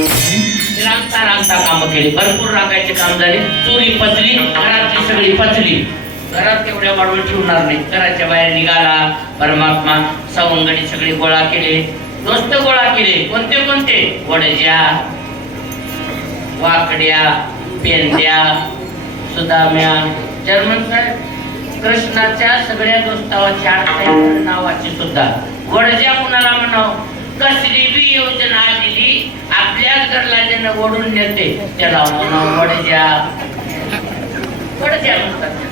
रांगता रांगता कामं केली. भरपूर रांगायचे काम झाले. चोरी पचली घरातली सगळी पचली घरात तेवढ्या वाढवून ठेवणार नाही. घराच्या बाहेर निघाला परमात्मा सवंगडी सगळे गोळा केले. दोस्त गोळा केले. कोणते कोणते? वडज्या वाकड्या पेंद्या सुदाम्या. जर्मन साहेब कृष्णाच्या सगळ्या दोस्तावाच्या नावाची सुद्धा. वडज्या कुणाला म्हणाव? कसली बी योजना आलेली आपल्या घरला ज्यानं ओढून नेते. त्याला वडज्या वडज्या म्हणतात.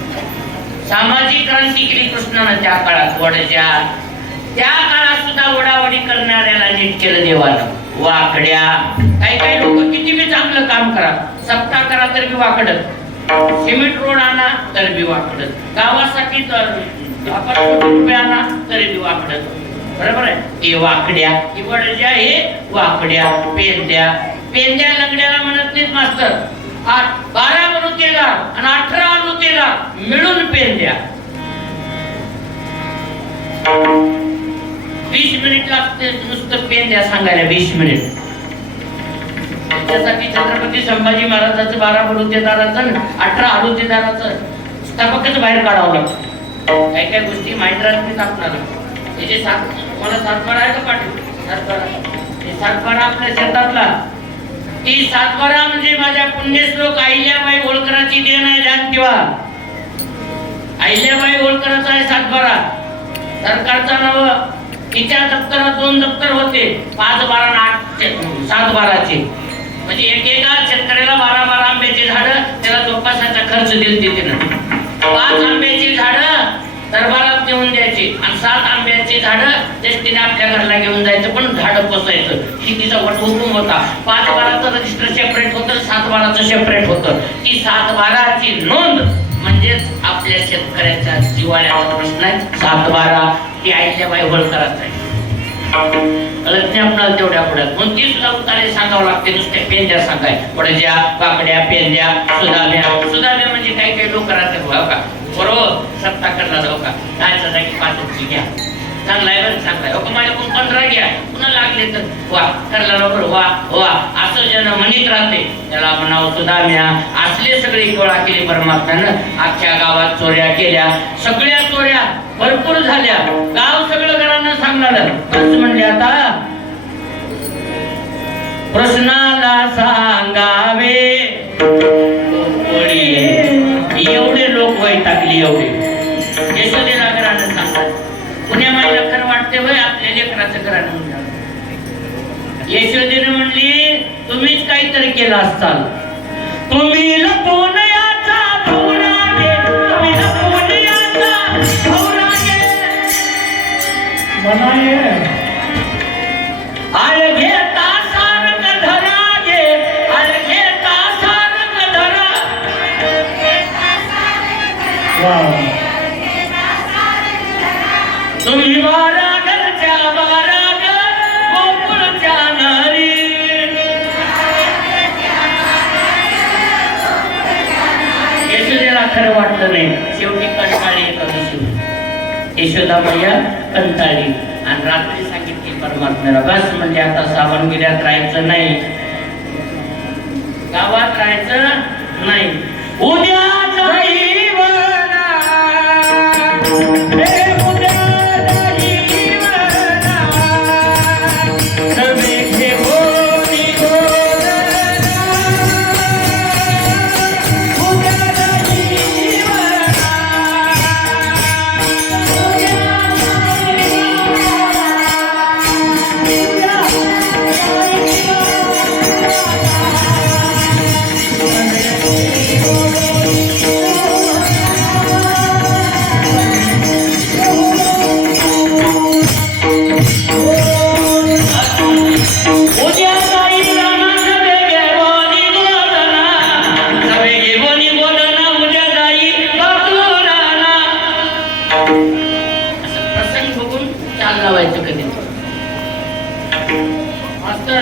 सामाजिक क्रांती केली कृष्णानं त्या काळात वडज्या त्या काळात सुद्धा वडावडी करणाऱ्याला नीट केलं देवानं. वाकड्या. काही काही लोक किती बी चांगलं काम करा. सप्ताह करा तर बी वाकडत सिमेंट रोड आणा तर बी वाकडत गावासाठी तर आपण रुपये आणा तरी बी वाकडत बरोबर आहे? हे वाकड्या. ही वडज्या हे वाकड्या पेंद्या. पेंद्या लंगड्याला म्हणत नाहीत मास्तर. आठ बारा अनुतेला आणि अठरा अनुतेला मिळून पेंद्या. वीस मिनिट लागते नुसतं पेन द्या सांगायला वीस मिनिट. त्याच्यासाठी छत्रपती संभाजी महाराजाचं बारा बलुतेदाराचं अठरा हलुतेदाराचं स्थापकच बाहेर काढावं लागतं. काही काही गोष्टी माहीत राहत नाहीत सात सातबारा आहे का सातबारा हे सातबारा आपल्या शेतातला. ती सातबारा म्हणजे माझ्या पुण्यश्लोक अहिल्याबाई होळकराची देण आहे ध्यान ठेवा अहिल्याबाई होळकराचा आहे सातबारा सरकारचा नव तिच्या दप्तरात दोन दप्तर होते. पाच बारा आठ सात बाराचे. म्हणजे एकेका शेतकऱ्याला बारा बारा आंब्याचे झाड त्याला जोपासाचा खर्च दिल तिथे पाच आंब्याची झाड दरबार सात झाडं एसटीने आपल्या घरला घेऊन जायचं पण झाडं पोसायचं शेतीचा तिचा वट हुकूम होता. पाच बाराचं रजिस्टर सेपरेट होतं सात बाराचं सेपरेट होतं. ती सात बाराची नोंद म्हणजेच आपल्या शेतकऱ्याच्या जिवाळ्यावर प्रश्न आहे. सात बारा ती आईल्याबाई होळकरात आहे. तेवढ्या पुढ्यात. मग ती सुद्धा उतारे सांगावं लागते नुसते पेंद्या सांगाय. वडज्या काकड्या पेंद्या सुदाम्या. सुदाम्या म्हणजे काही काही लोक राहतात हो का? बरोबर. सत्ता करणार जाऊ हो का? दहाच्या जागी पाच घ्या. चांगला आहे बरं चांगला हो का पंधरा घ्या. पुन्हा लागले तर वा ठरला बरोबर वा वा. असं जन म्हणत राहते त्याला म्हणावं सुदाम्या असले सगळे गोळा केले परमात्म्यानं. अख्ख्या गावात चोऱ्या केल्या. सगळ्या चोऱ्या भरपूर झाल्या. गाव सगळं घरांना सांगणार. असं म्हणले आता प्रश्नाला वय आपल्या लेकराचं घरानं म्हणलं यशोदेने म्हणली तुम्हीच काहीतरी केलं असताल तुम्ही याचा तुम्ही याचा भवरा घे. तुम्ही यशोदा मैया कंटाळी. आणि रात्री सांगितली परमात्म्याला बस म्हणजे आता सावनगिऱ्यात राहायचं नाही. गावात राहायचं नाही. उद्या বাড়িতে কেটে মাস্টার